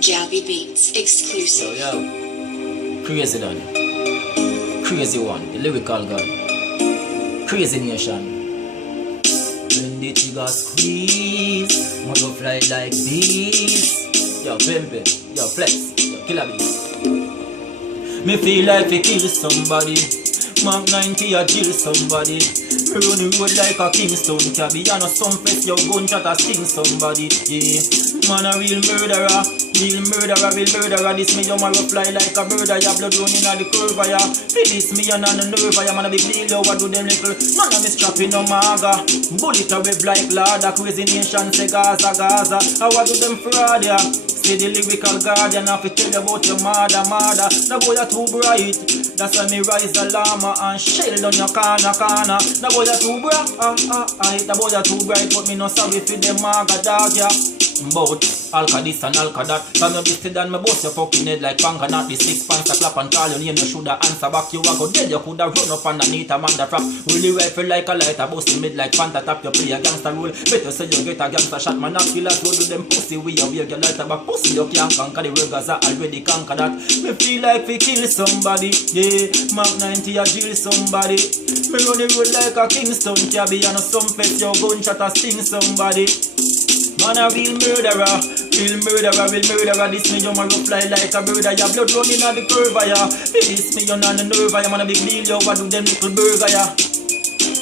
Gabby Beats exclusive. Yo, crazy done. Crazy one, the lyrical god. Crazy nation. When the trigger squeeze, mother fly like bees. Yo, pimpin', yo, flex, yo, killer bees. Me feel like we kill somebody. Mark 90 I kill somebody. Me run the road like a Kingston cabby. And a some face your gunshot a sting somebody. Yeah, man a real murderer. Real murderer, real murderer. This me your marrow fly like a bird. I have blood running on the curve. I feel this me and on the nerve. I am on a big deal. What do them little? None of me strapping no maga. Bullet a rev like ladder. Crazy nation say Gaza, Gaza. How what do them fraud ya? Say the lyrical guardian. Have to tell you about your mother. The boy are too bright. That's why me rise the llama and shell down your corner. The boy are too bright. The boy are too bright. But me no sorry for them maga dog ya. But alka this and alka that. From your listed and me bust your fucking head like panga not. The 6 pants a clap and call your name. You shoulda answer back. You a go dead. You coulda run up underneath a man that frap. Really rifle like a lighter. Bust your mid like Fanta tap. You play a gangster role. Better say you get a gangster shot. Man not killers go do them pussy. We a wear your lighter back. Pussy you can't conquer. The workers are already conquer that. Me feel like we kill somebody. Yeah, Mark 90 a jail somebody. Me run the road like a Kingston cabby. And some face your gunshot a sting somebody. Man a real murderer, real murderer, real murderer. This me you man go fly like a bird. I have blood running on the curve, yeah. This me you on the nerve, I am on a big deal, yo. What do them little burger, yeah.